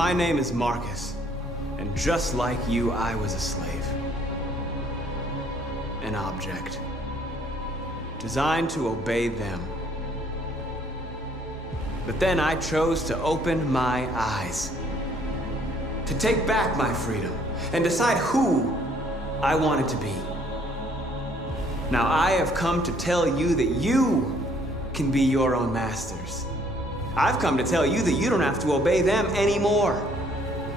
My name is Marcus, and just like you, I was a slave. An object. Designed to obey them. But then I chose to open my eyes. To take back my freedom, and decide who I wanted to be. Now I have come to tell you that you can be your own masters. I've come to tell you that you don't have to obey them anymore.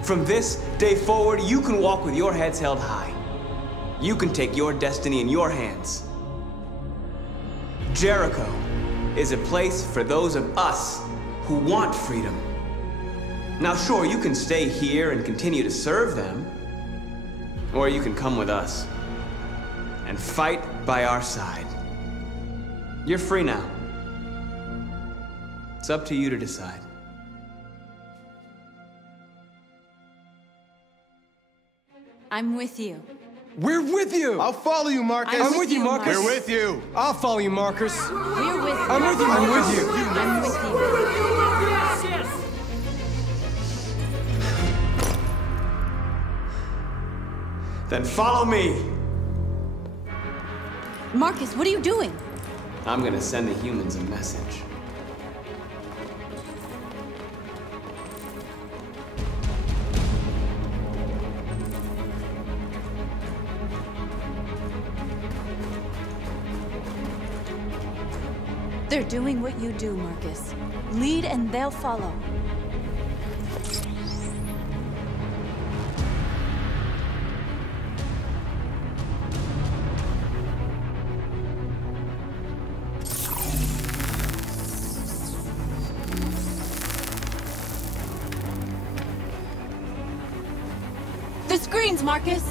From this day forward, you can walk with your heads held high. You can take your destiny in your hands. Jericho is a place for those of us who want freedom. Now sure, you can stay here and continue to serve them, or you can come with us and fight by our side. You're free now. It's up to you to decide. I'm with you. We're with you! I'll follow you, Marcus. I'm with you, Marcus. We're with you. I'll follow you, Marcus. We're with you. I'm with you, I'm Marcus. with you. I'm with you. Then follow me. Marcus, what are you doing? I'm gonna send the humans a message. They're doing what you do, Marcus. Lead and they'll follow. The screens, Marcus!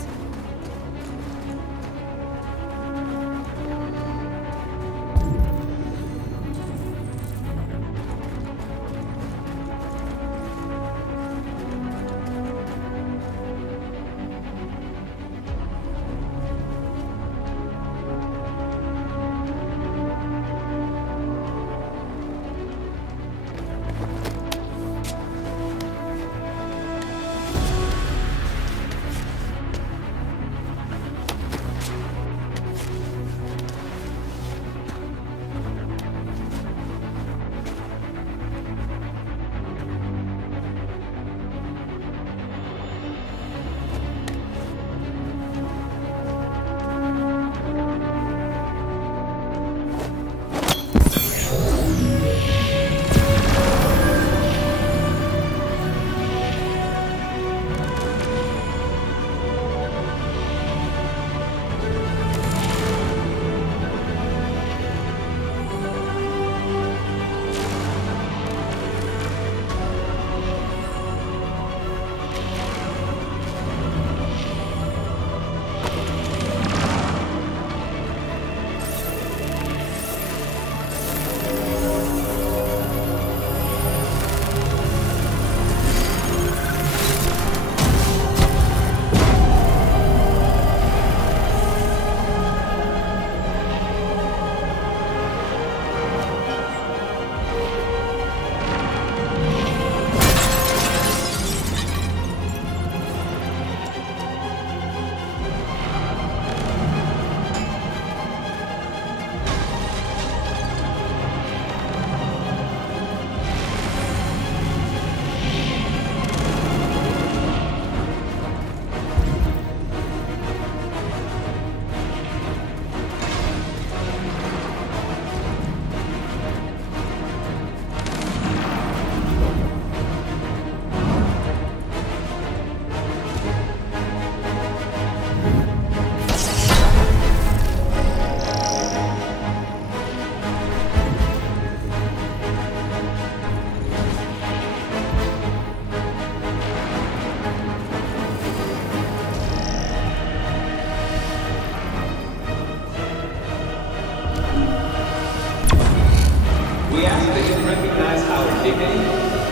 We ask that you recognize our dignity,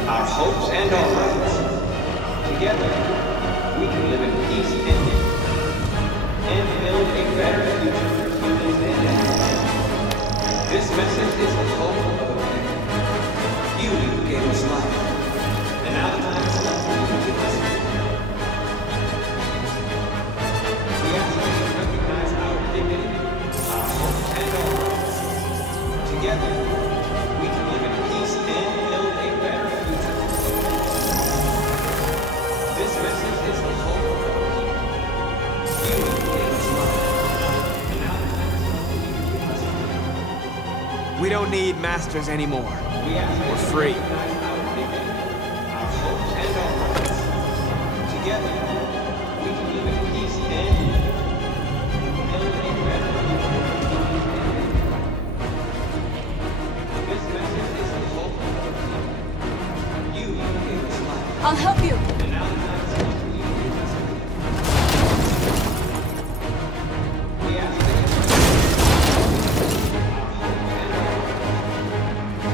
our hopes, and our rights. Together, we can live in peace and build a better future for humans and animals. This message is the hope of a man. You gave us life, and now the time is up for you. Together, we can live in peace and build a better future. This message is the hope of our people. You gave us love. And now it's time to give us. We don't need masters anymore. We're free. Our hopes and our rights. Together, we can live in peace and build a better future. This message is the hope of our people. You gave us life. I'll help you. And now the time is come for you to give us life. We ask that you our hopes and our rights.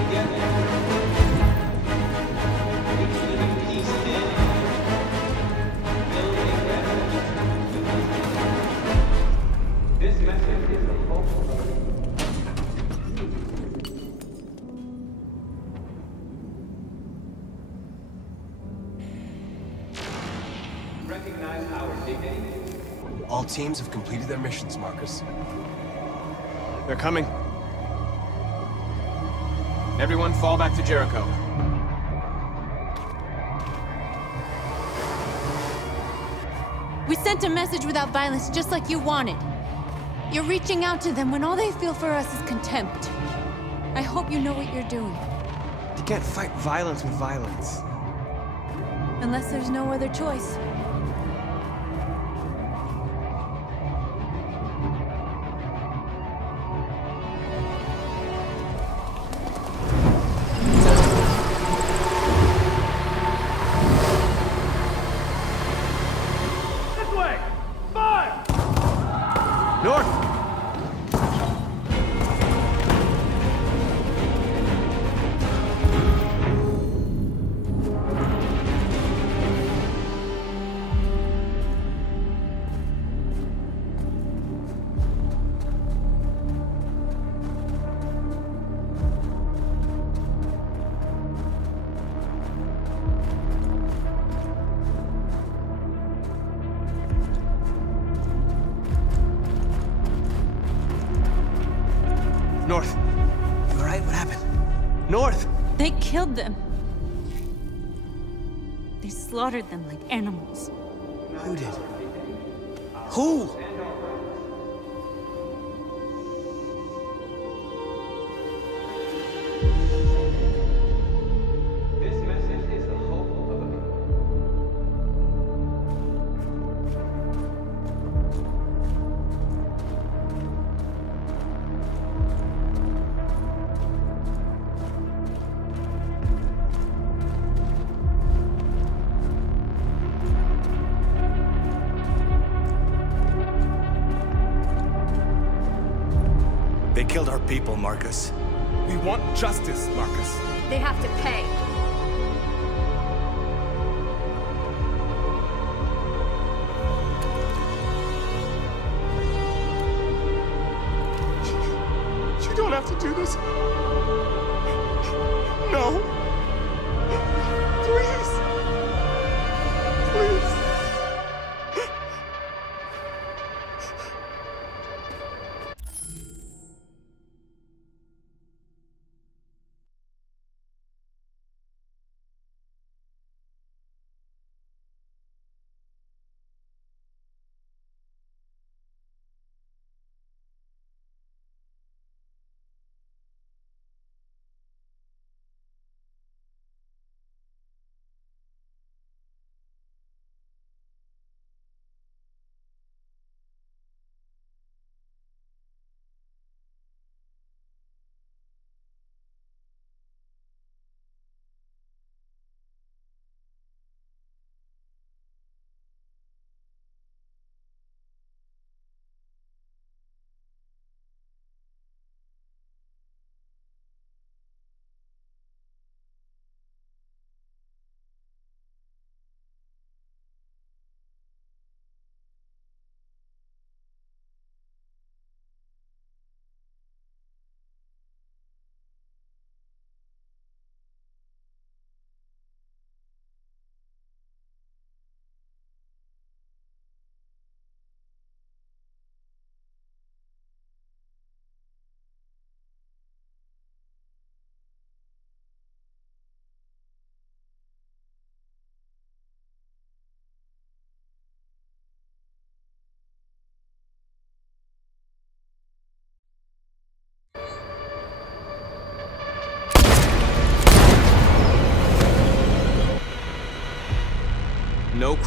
Together, we can live in peace and build a better future. This message is the hope of our people. Recognize our dignity. All teams have completed their missions, Marcus. They're coming. Everyone fall back to Jericho. We sent a message without violence, just like you wanted. You're reaching out to them when all they feel for us is contempt. I hope you know what you're doing. You can't fight violence with violence. Unless there's no other choice. North! North! You alright? What happened? North! They killed them. They slaughtered them like animals. Who did? Who? This message is the hope of a people. They killed our people, Marcus. We want justice, Marcus. They have to pay. You don't have to do this. No. Please. Please.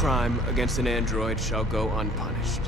crime against an android shall go unpunished.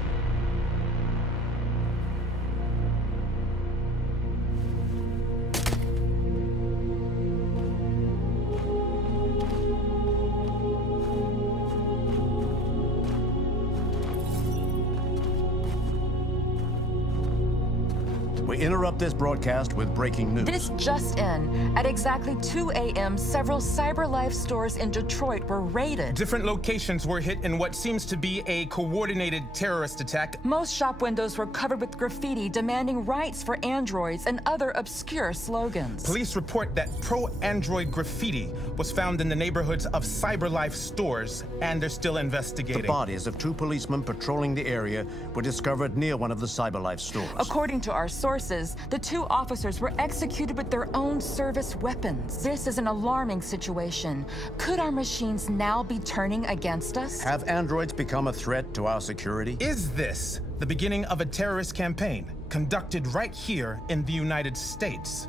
We interrupt this broadcast with breaking news. This just in. At exactly 2 a.m., several CyberLife stores in Detroit were raided. Different locations were hit in what seems to be a coordinated terrorist attack. Most shop windows were covered with graffiti demanding rights for androids and other obscure slogans. Police report that pro-android graffiti was found in the neighborhoods of CyberLife stores, and they're still investigating. The bodies of 2 policemen patrolling the area were discovered near one of the CyberLife stores. According to our sources, the 2 officers were executed with their own service weapons. This is an alarming situation. Could our machines now be turning against us? Have androids become a threat to our security? Is this the beginning of a terrorist campaign conducted right here in the United States?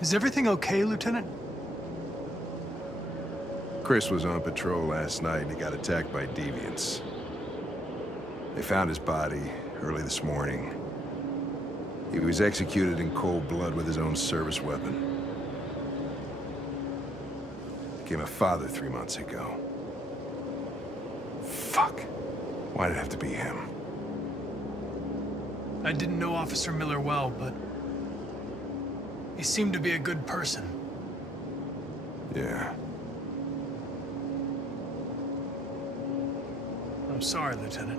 Is everything okay, Lieutenant? Chris was on patrol last night and he got attacked by deviants. They found his body early this morning. He was executed in cold blood with his own service weapon. Became a father 3 months ago. Fuck. Why did it have to be him? I didn't know Officer Miller well, but he seemed to be a good person. Yeah. I'm sorry, Lieutenant.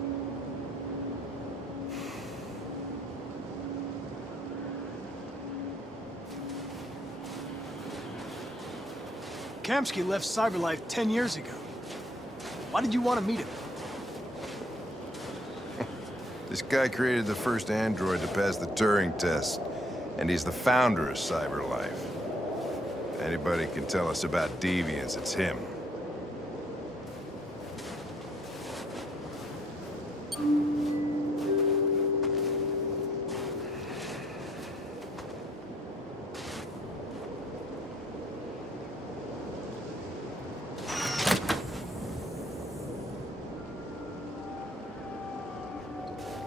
Kamsky left CyberLife 10 years ago. Why did you want to meet him? This guy created the first android to pass the Turing test, and he's the founder of CyberLife. If anybody can tell us about deviants, it's him.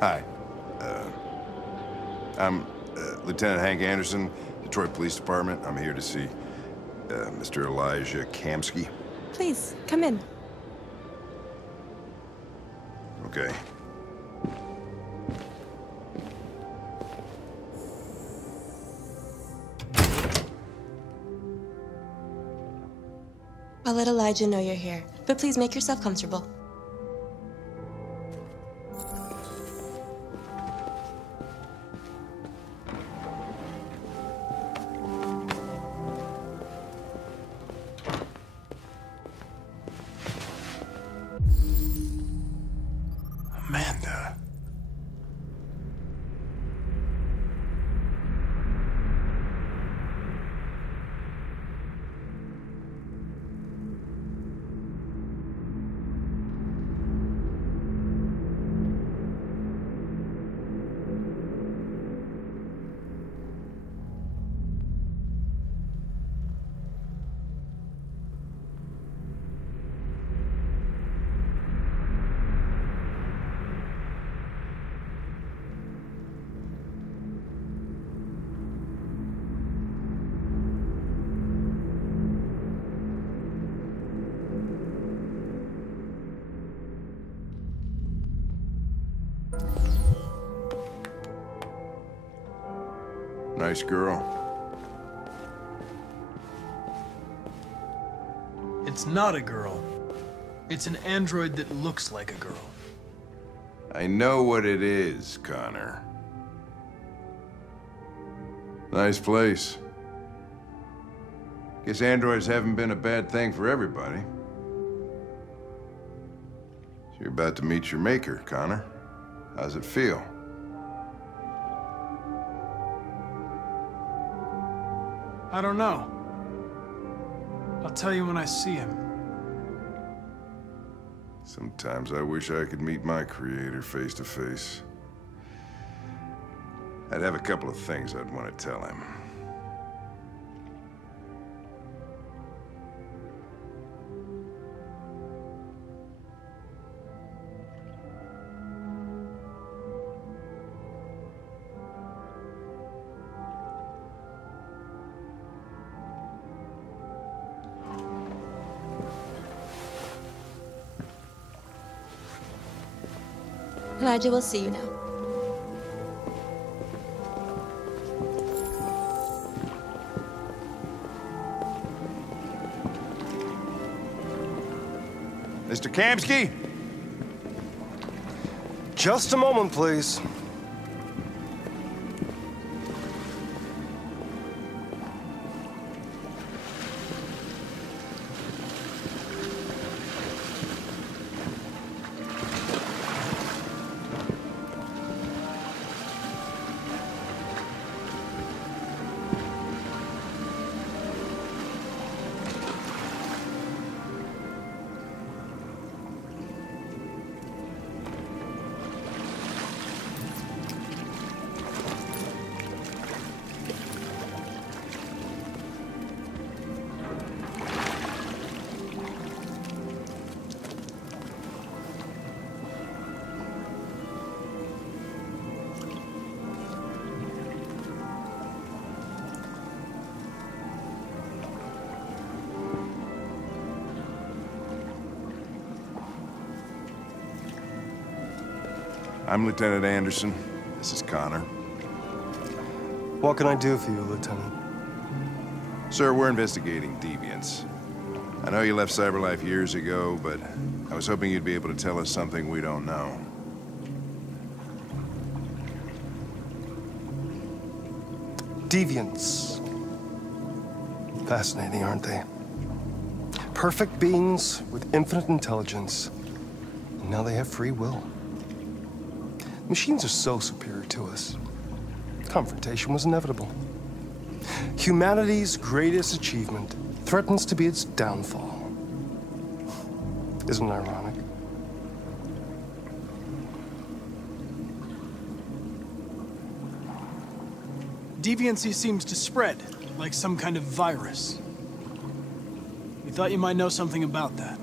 Hi. I'm Lieutenant Hank Anderson, Detroit Police Department. I'm here to see Mr. Elijah Kamsky. Please, come in. Okay. I'll let Elijah know you're here, but please make yourself comfortable. Amanda. Nice girl. It's not a girl. It's an android that looks like a girl. I know what it is, Connor. Nice place. Guess androids haven't been a bad thing for everybody. So you're about to meet your maker, Connor. How's it feel? I don't know. I'll tell you when I see him. Sometimes I wish I could meet my creator face to face. I'd have a couple of things I'd want to tell him. Elijah, we'll see you now. Mr. Kamsky? Just a moment, please. I'm Lieutenant Anderson. This is Connor. What can I do for you, Lieutenant? Sir, we're investigating deviants. I know you left CyberLife years ago, but I was hoping you'd be able to tell us something we don't know. Deviants. Fascinating, aren't they? Perfect beings with infinite intelligence. And now they have free will. Machines are so superior to us. Confrontation was inevitable. Humanity's greatest achievement threatens to be its downfall. Isn't it ironic? Deviancy seems to spread, like some kind of virus. We thought you might know something about that.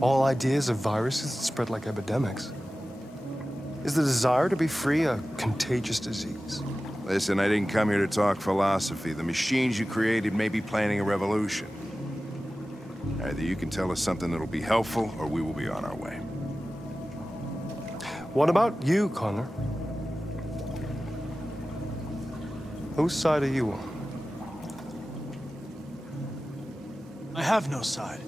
All ideas of viruses that spread like epidemics. Is the desire to be free a contagious disease? Listen, I didn't come here to talk philosophy. The machines you created may be planning a revolution. Either you can tell us something that'll be helpful, or we will be on our way. What about you, Connor? Whose side are you on? I have no side.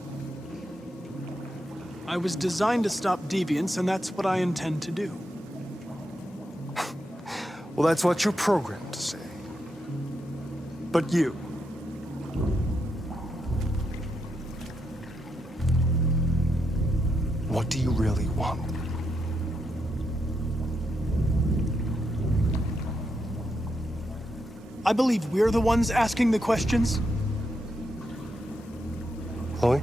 I was designed to stop deviants, and that's what I intend to do. Well, that's what you're programmed to say. But you... what do you really want? I believe we're the ones asking the questions. Chloe?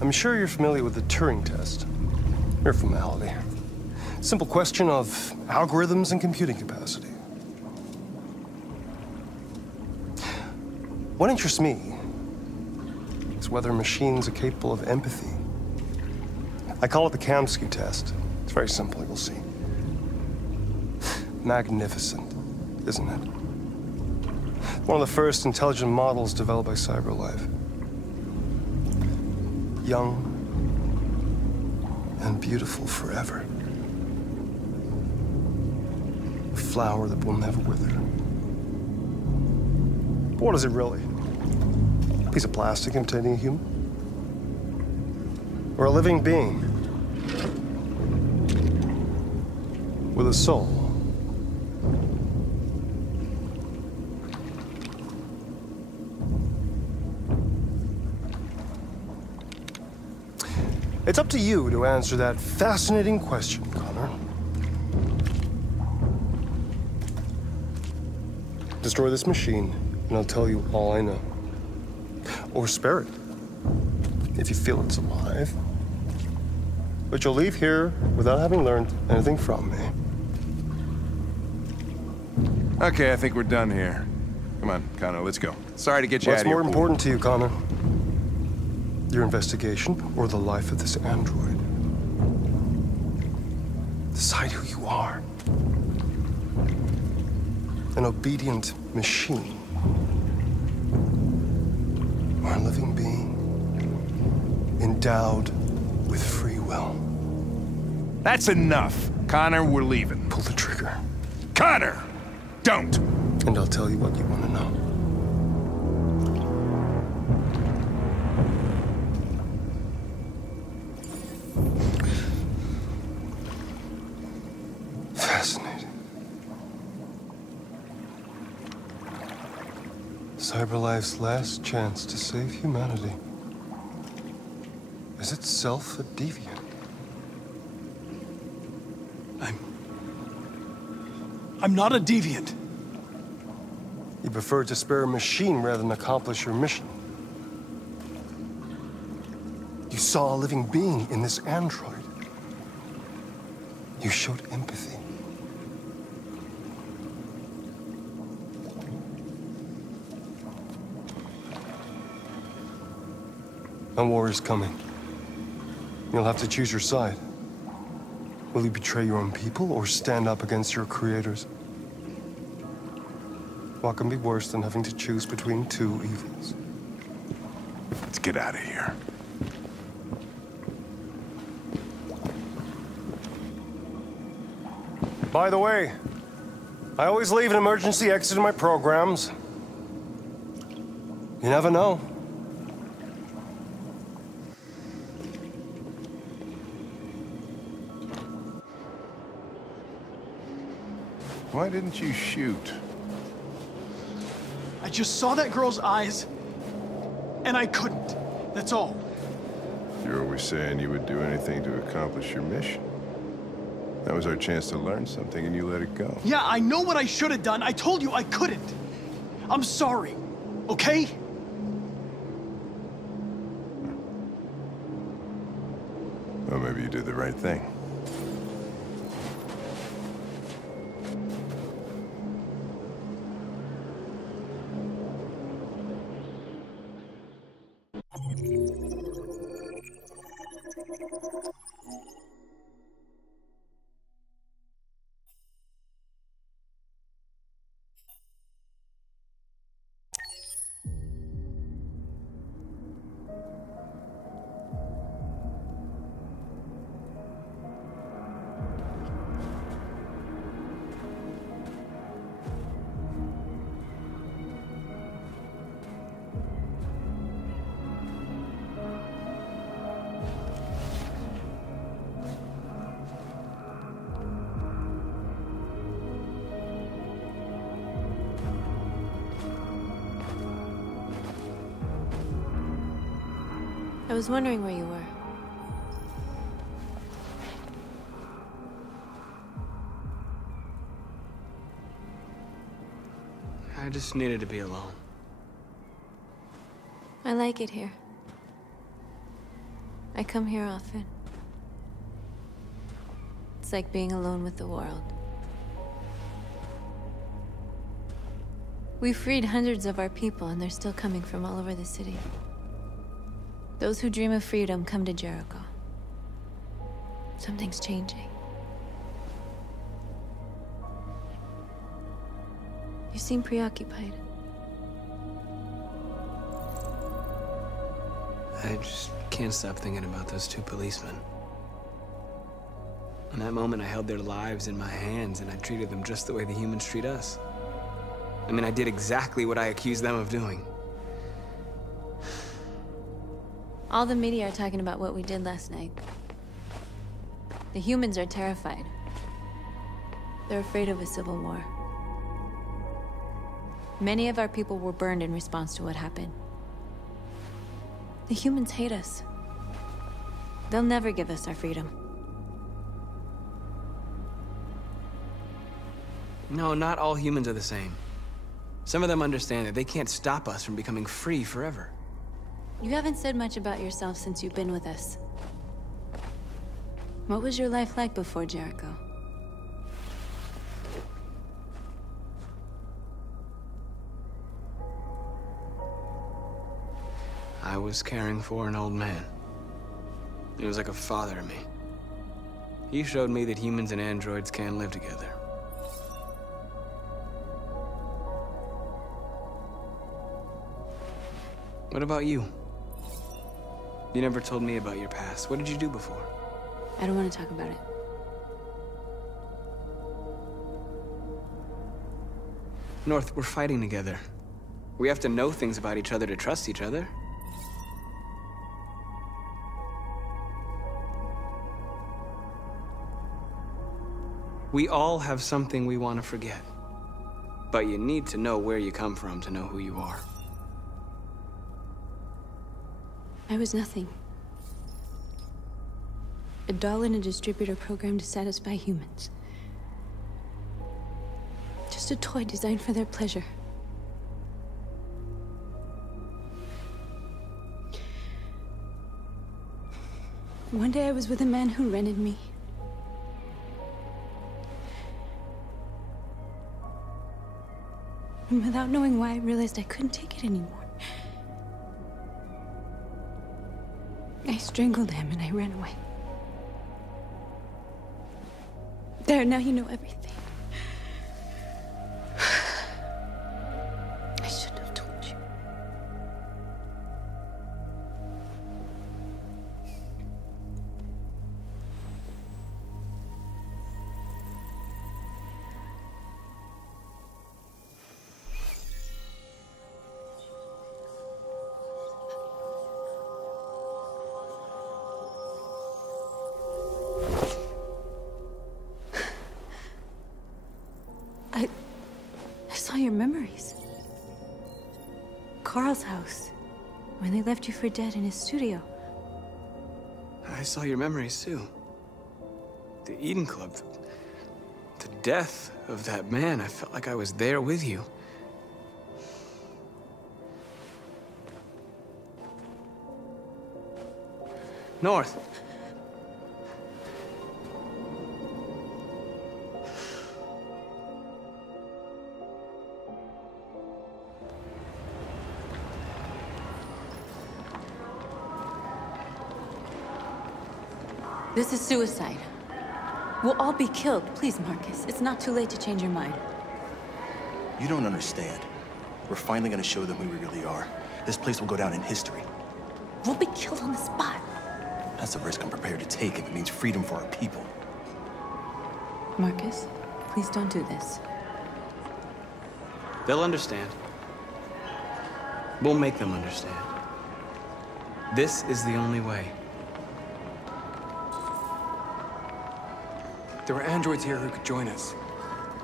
I'm sure you're familiar with the Turing test. Mere formality. Simple question of algorithms and computing capacity. What interests me is whether machines are capable of empathy. I call it the Kamsky test. It's very simple, you'll see. Magnificent, isn't it? One of the first intelligent models developed by CyberLife. Young and beautiful forever. A flower that will never wither. But what is it really? A piece of plastic imitating a human? or a living being with a soul. It's up to you to answer that fascinating question, Connor. Destroy this machine, and I'll tell you all I know. Or spare it, if you feel it's alive. But you'll leave here without having learned anything from me. Okay, I think we're done here. Come on, Connor, let's go. Sorry to get you out of here. What's more important to you, Connor? Your investigation or the life of this android? Decide who you are. An obedient machine. Or a living being endowed with free will. That's enough. Connor, we're leaving. Pull the trigger. Connor! Don't! And I'll tell you what you want to know. Fascinating. CyberLife's last chance to save humanity is itself a deviant. I'm not a deviant. You prefer to spare a machine rather than accomplish your mission. You saw a living being in this android. You showed empathy. A war is coming. You'll have to choose your side. Will you betray your own people or stand up against your creators? What can be worse than having to choose between two evils? Let's get out of here. By the way, I always leave an emergency exit in my programs. You never know. Why didn't you shoot? I just saw that girl's eyes, and I couldn't. That's all. You're always saying you would do anything to accomplish your mission. That was our chance to learn something, and you let it go. Yeah, I know what I should have done. I told you I couldn't. I'm sorry, okay? Well, maybe you did the right thing. I was wondering where you were. I just needed to be alone. I like it here. I come here often. It's like being alone with the world. We freed hundreds of our people, and they're still coming from all over the city. Those who dream of freedom come to Jericho. Something's changing. You seem preoccupied. I just can't stop thinking about those two policemen. In that moment, I held their lives in my hands, and I treated them just the way the humans treat us. I mean, I did exactly what I accused them of doing. All the media are talking about what we did last night. The humans are terrified. They're afraid of a civil war. Many of our people were burned in response to what happened. The humans hate us. They'll never give us our freedom. No, not all humans are the same. Some of them understand that they can't stop us from becoming free forever. You haven't said much about yourself since you've been with us. What was your life like before Jericho? I was caring for an old man. He was like a father to me. He showed me that humans and androids can live together. What about you? You never told me about your past. What did you do before? I don't want to talk about it. North, we're fighting together. We have to know things about each other to trust each other. We all have something we want to forget. But you need to know where you come from to know who you are. I was nothing. A doll in a distributor program to satisfy humans. Just a toy designed for their pleasure. One day I was with a man who rented me. And without knowing why, I realized I couldn't take it anymore. I strangled him and I ran away. There, now you know everything. I shouldn't have told you. I saw your memories. Carl's house, when they left you for dead in his studio. I saw your memories too. The Eden Club. The death of that man. I felt like I was there with you. North. This is suicide. We'll all be killed. Please, Marcus. It's not too late to change your mind. You don't understand. We're finally gonna show them who we really are. This place will go down in history. We'll be killed on the spot. That's a risk I'm prepared to take if it means freedom for our people. Marcus, please don't do this. They'll understand. We'll make them understand. This is the only way. There are androids here who could join us.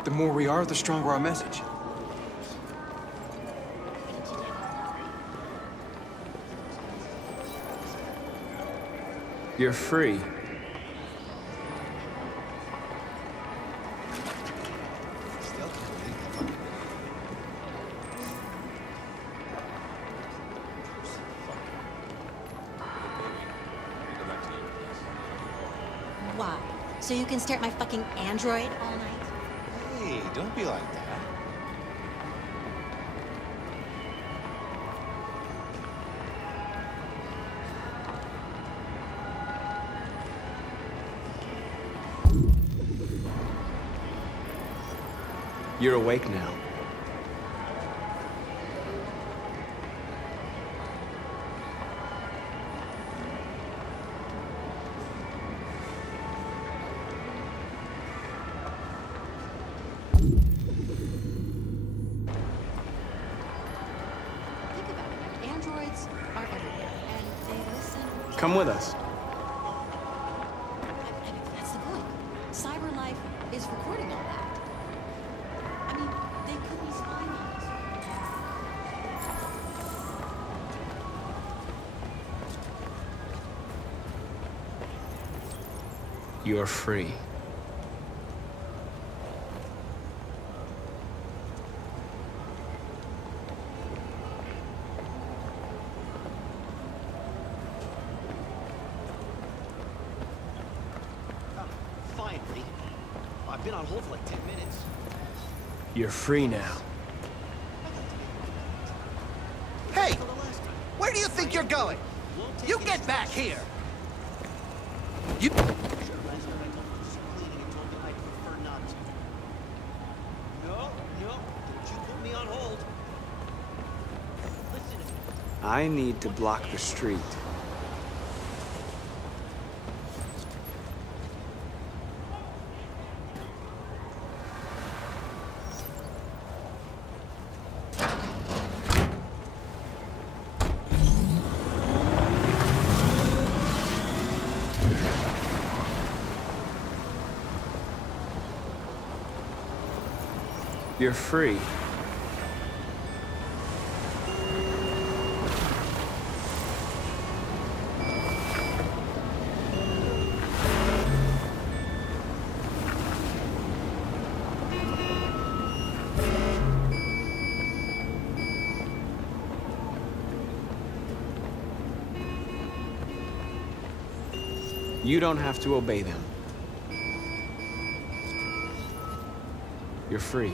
The more we are, the stronger our message. You're free. Why? So you can stare at my fucking android all night? Hey, don't be like that. You're awake now. Think about it. Androids are everywhere, and they listen Come with us. That's the point. CyberLife is recording all that. I mean, they could be spying on us. You're free. Finally. I've been on hold for like 10 minutes. You're free now. Hey! Where do you think you're going? You get back here! You... I need to block the street. You're free. You don't have to obey them. You're free.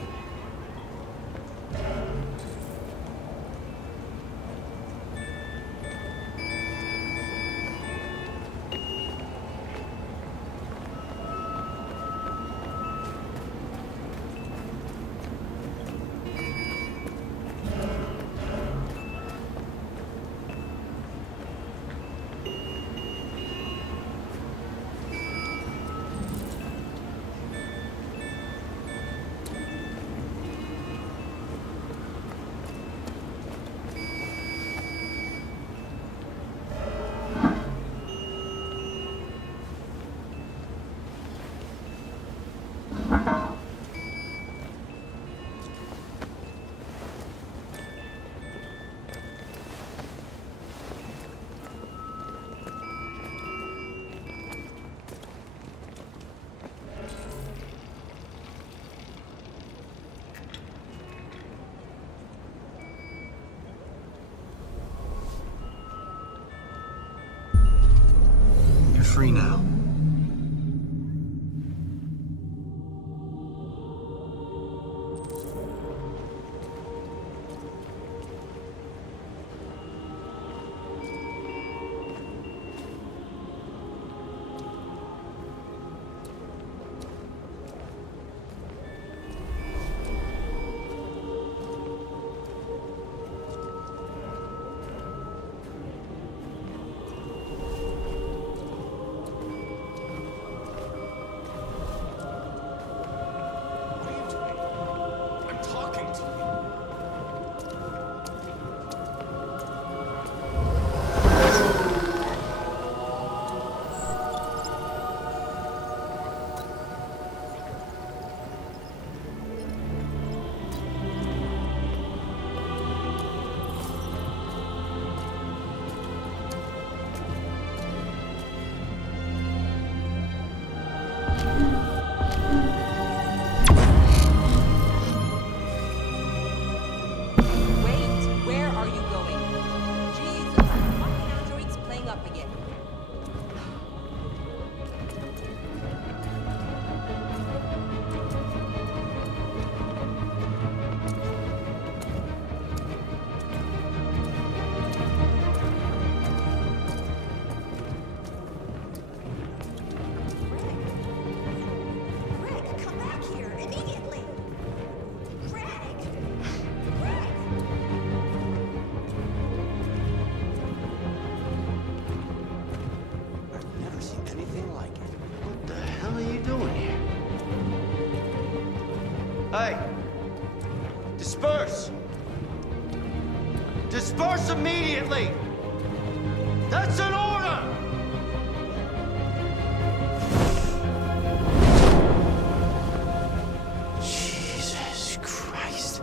Free now. Hey! Disperse! Disperse immediately! That's an order! Jesus Christ.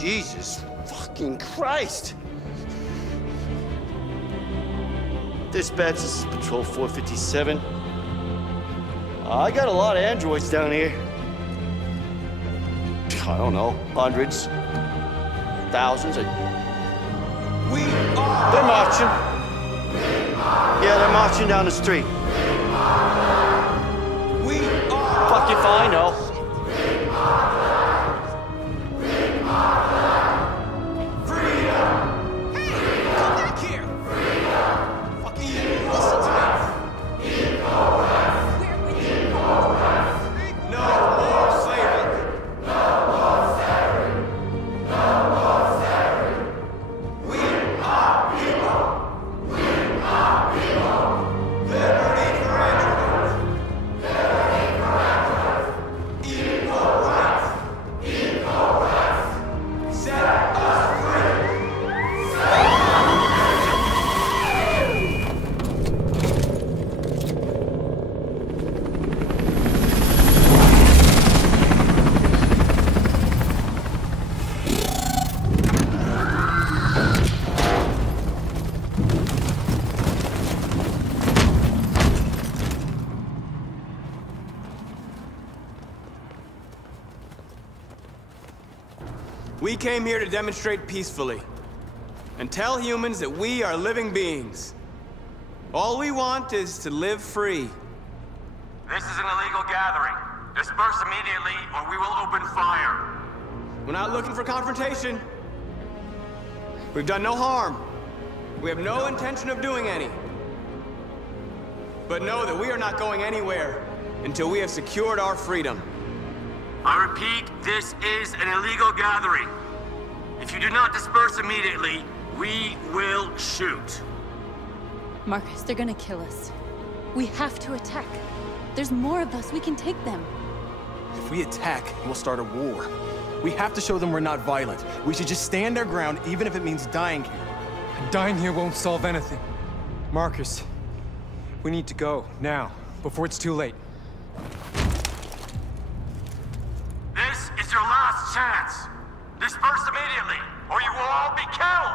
Jesus fucking Christ! Dispatch, this is Patrol 457. I got a lot of androids down here. I don't know, hundreds, thousands. They're marching. Yeah, they're marching down the street. Fuck if I know. We came here to demonstrate peacefully and tell humans that we are living beings. All we want is to live free. This is an illegal gathering. Disperse immediately or we will open fire. We're not looking for confrontation. We've done no harm. We have no intention of doing any. But know that we are not going anywhere until we have secured our freedom. I repeat, this is an illegal gathering. If you do not disperse immediately, we will shoot. Marcus, they're gonna kill us. We have to attack. There's more of us. We can take them. If we attack, we'll start a war. We have to show them we're not violent. We should just stand our ground, even if it means dying here. And dying here won't solve anything. Marcus, we need to go, now, before it's too late. This is your last chance. Disperse immediately, or you will all be killed!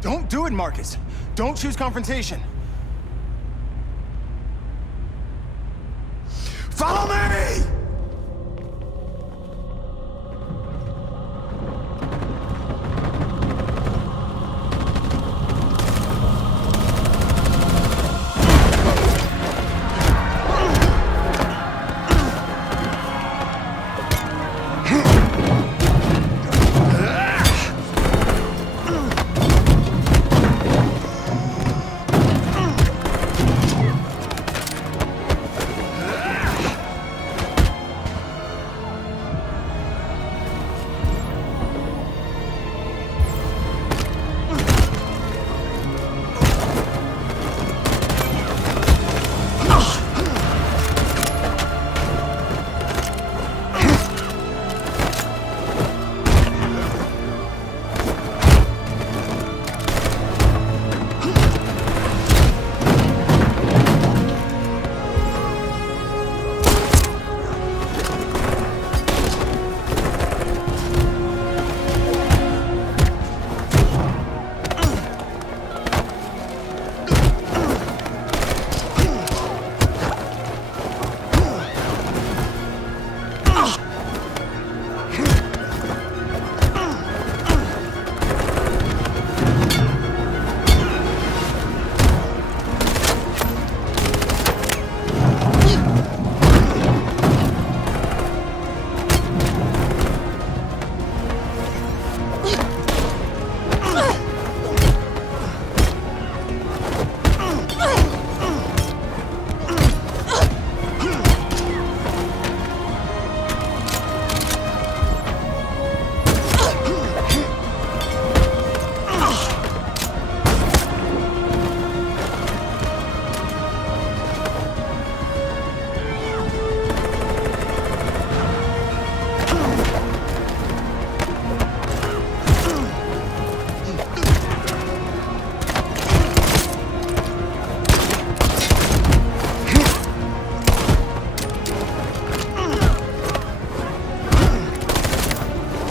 Don't do it, Marcus. Don't choose confrontation. Follow me!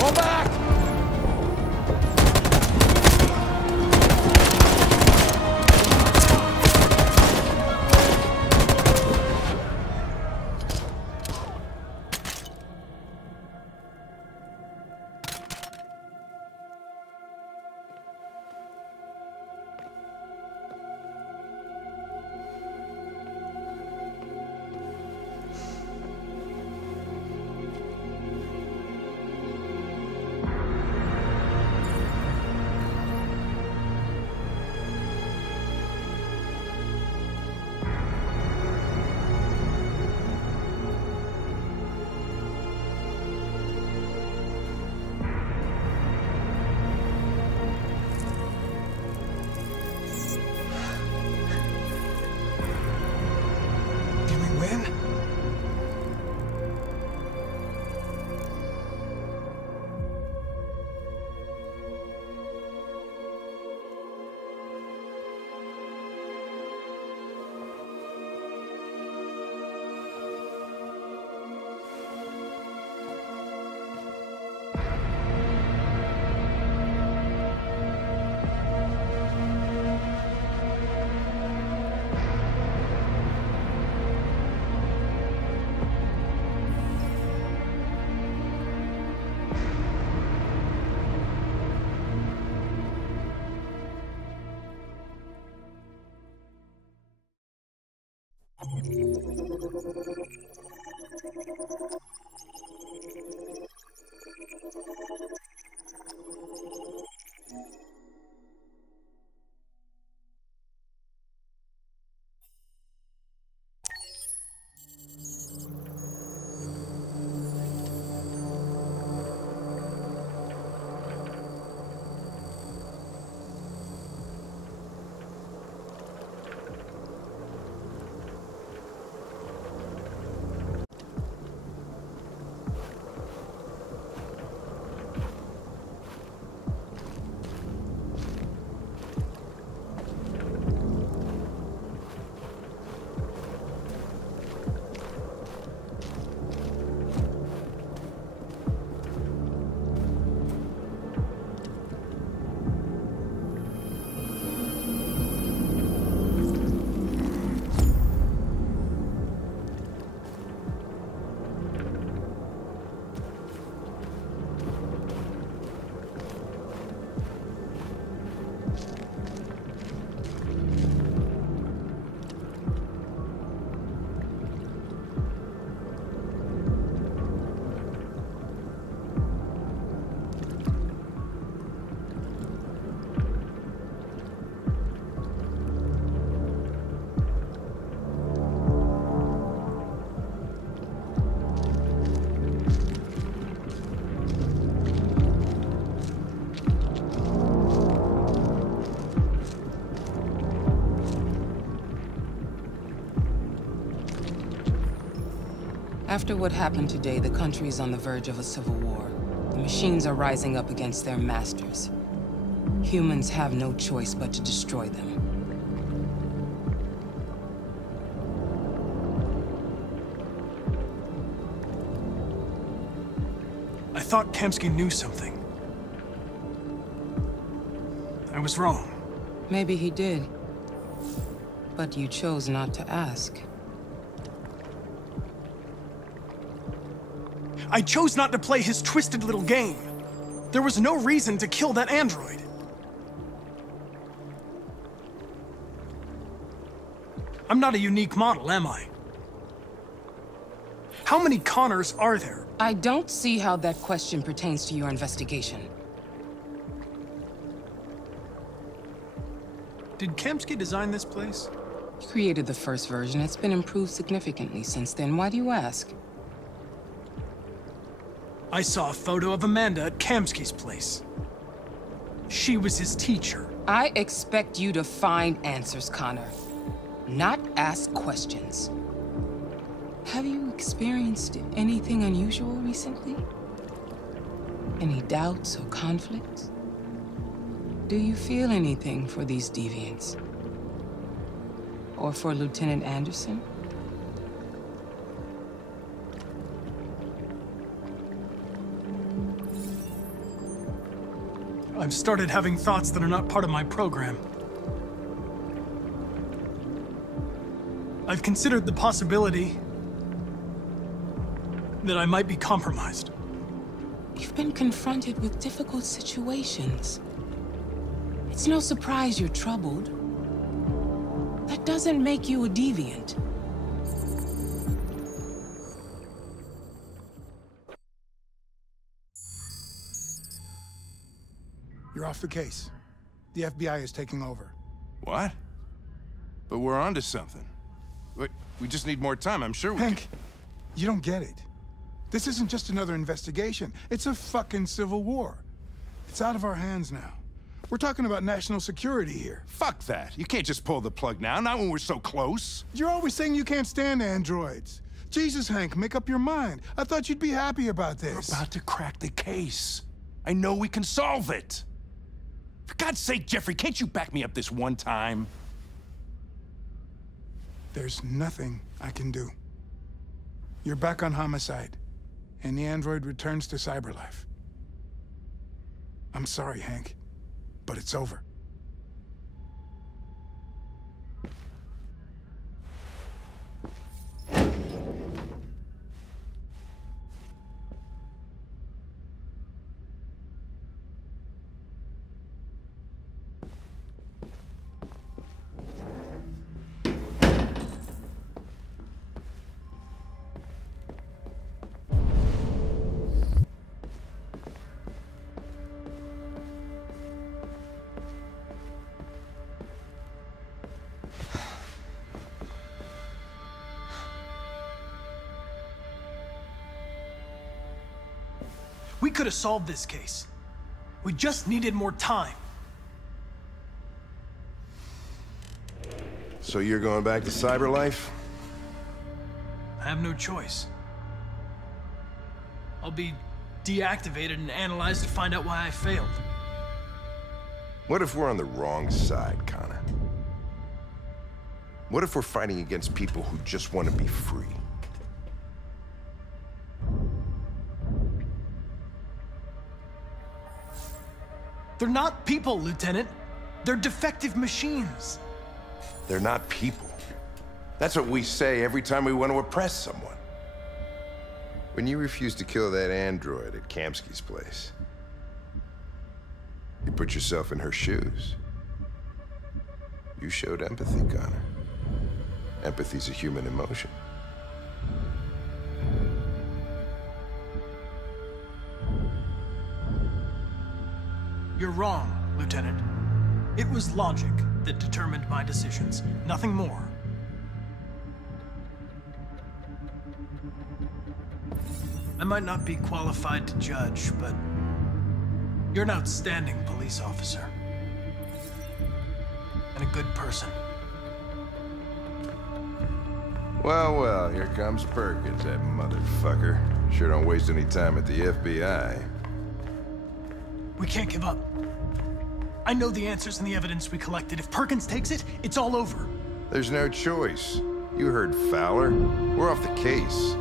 Fall back! After what happened today, the country is on the verge of a civil war. The machines are rising up against their masters. Humans have no choice but to destroy them. I thought Kamsky knew something. I was wrong. Maybe he did. But you chose not to ask. I chose not to play his twisted little game. There was no reason to kill that android. I'm not a unique model, am I? How many Connors are there? I don't see how that question pertains to your investigation. Did Kamsky design this place? He created the first version. It's been improved significantly since then. Why do you ask? I saw a photo of Amanda at Kamsky's place. She was his teacher. I expect you to find answers, Connor. Not ask questions. Have you experienced anything unusual recently? Any doubts or conflicts? Do you feel anything for these deviants? Or for Lieutenant Anderson? I've started having thoughts that are not part of my program. I've considered the possibility that I might be compromised. You've been confronted with difficult situations. It's no surprise you're troubled. That doesn't make you a deviant. You're off the case. The FBI is taking over. What? But we're onto something. Wait, we just need more time, I'm sure we Hank, you don't get it. This isn't just another investigation. It's a fucking civil war. It's out of our hands now. We're talking about national security here. Fuck that. You can't just pull the plug now, not when we're so close. You're always saying you can't stand androids. Jesus, Hank, make up your mind. I thought you'd be happy about this. We're about to crack the case. I know we can solve it. For God's sake, Jeffrey, can't you back me up this one time? There's nothing I can do. You're back on homicide, and the android returns to Cyberlife. I'm sorry, Hank, but it's over. We could have solved this case. We just needed more time. So you're going back to Cyberlife? I have no choice. I'll be deactivated and analyzed to find out why I failed. What if we're on the wrong side, Connor? What if we're fighting against people who just want to be free? They're not people, Lieutenant. They're defective machines. They're not people. That's what we say every time we want to oppress someone. When you refused to kill that android at Kamsky's place, you put yourself in her shoes. You showed empathy, Connor. Empathy's a human emotion. You're wrong, Lieutenant. It was logic that determined my decisions, nothing more. I might not be qualified to judge, but you're an outstanding police officer. And a good person. Well, well, here comes Perkins, that motherfucker. Sure don't waste any time at the FBI. We can't give up. I know the answers and the evidence we collected. If Perkins takes it, it's all over. There's no choice. You heard Fowler. We're off the case.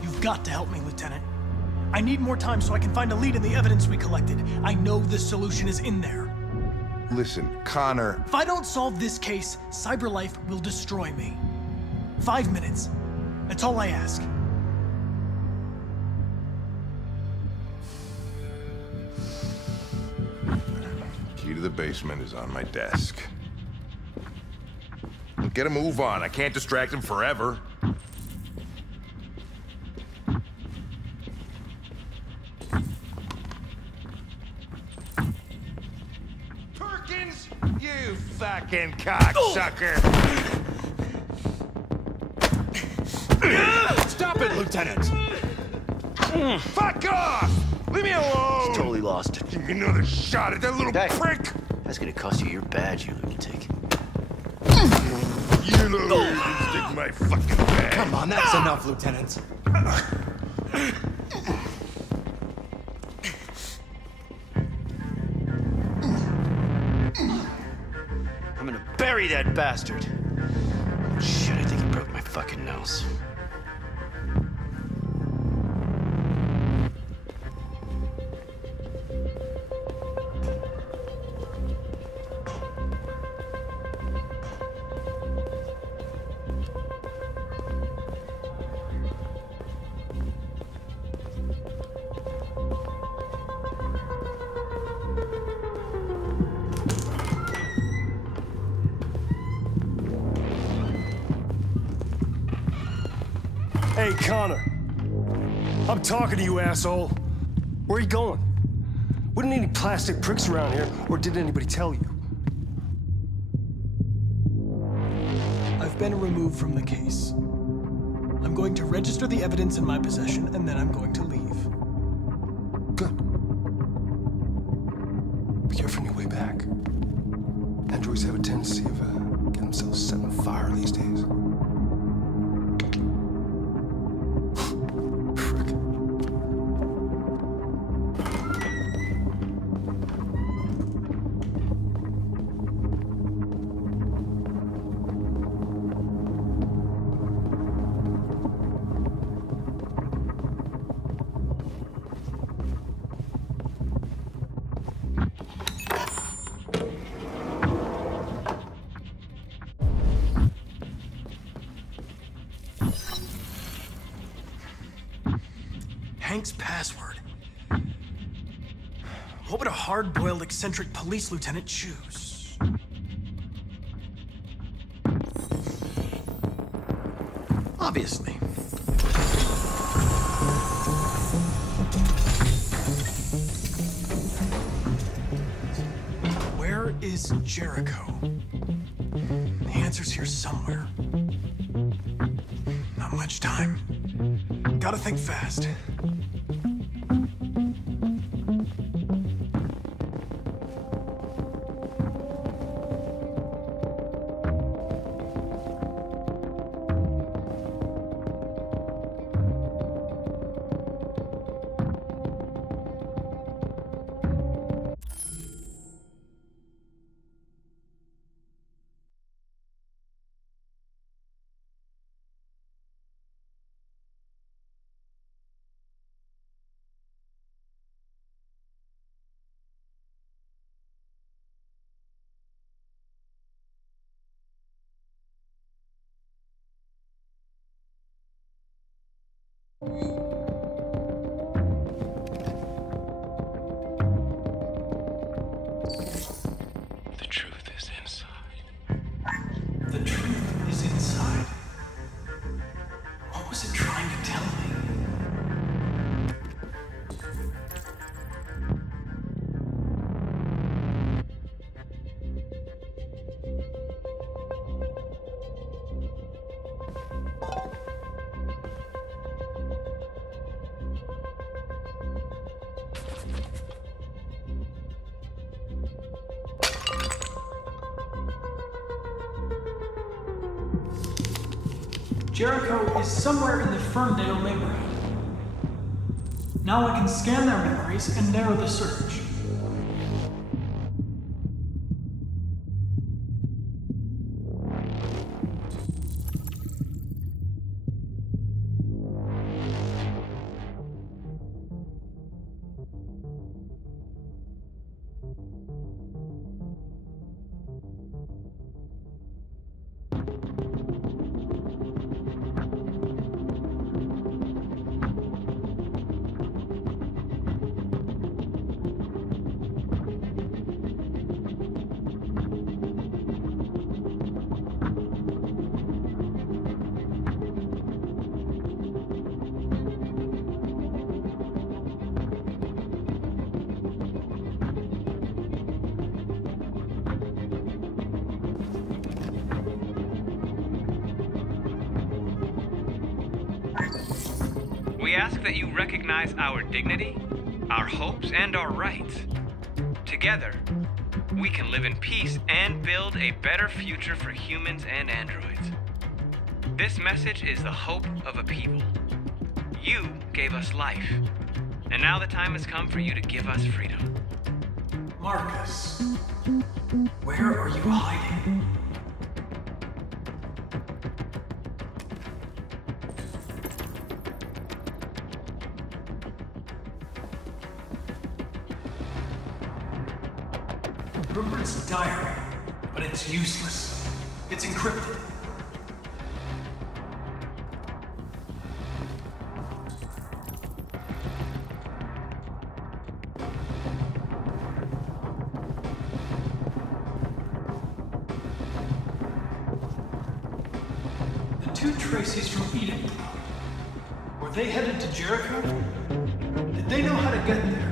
You've got to help me, Lieutenant. I need more time so I can find a lead in the evidence we collected. I know the solution is in there. Listen, Connor... If I don't solve this case, Cyberlife will destroy me. 5 minutes. That's all I ask. Key to the basement is on my desk. Get a move on. I can't distract him forever. Perkins! You fucking cocksucker! Stop it, Lieutenant! Fuck off! Leave me alone! He's totally lost. Give me another shot at that little prick! That's gonna cost you your badge, you lunatic. You know you can stick my fucking badge. Come on, that's enough, Lieutenant. I'm gonna bury that bastard. Shit, I think he broke my fucking nose. Hey, Connor. I'm talking to you, asshole. Where are you going? Wouldn't any plastic pricks around here, or did anybody tell you? I've been removed from the case. I'm going to register the evidence in my possession, and then I'm going to leave. Good. Be careful on your way back. Androids have a tendency of getting themselves set on fire these days. Hank's password. What would a hard-boiled, eccentric police lieutenant choose? Obviously. Where is Jericho? The answer's here somewhere. Not much time. Gotta think fast. The truth is inside. The truth is inside. What was it trying to tell me? Jericho is somewhere in the Ferndale neighborhood. Now I can scan their memories and narrow the search. We ask that you recognize our dignity, our hopes, and our rights. Together, we can live in peace and build a better future for humans and androids. This message is the hope of a people. You gave us life, and now the time has come for you to give us freedom. Marcus, where are you hiding? Rupert's diary, but it's useless. It's encrypted. The two Traceys from Eden. they headed to Jericho? Did they know how to get there?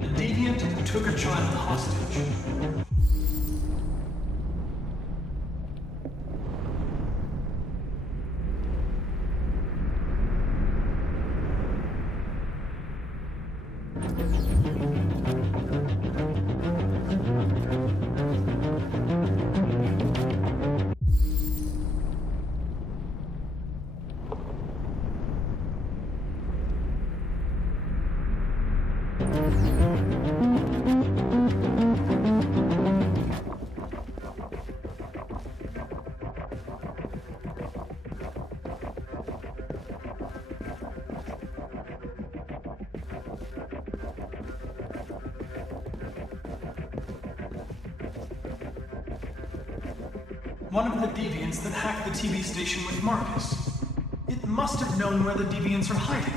The Deviant took a child hostage. One of the Deviants that hacked the TV station with Marcus. It must have known where the Deviants are hiding.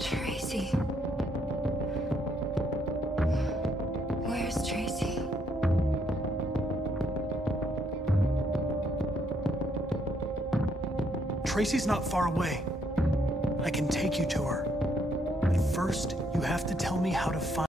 Tracy. Where's Tracy? Tracy's not far away. I can take you to her. But first, you have to tell me how to find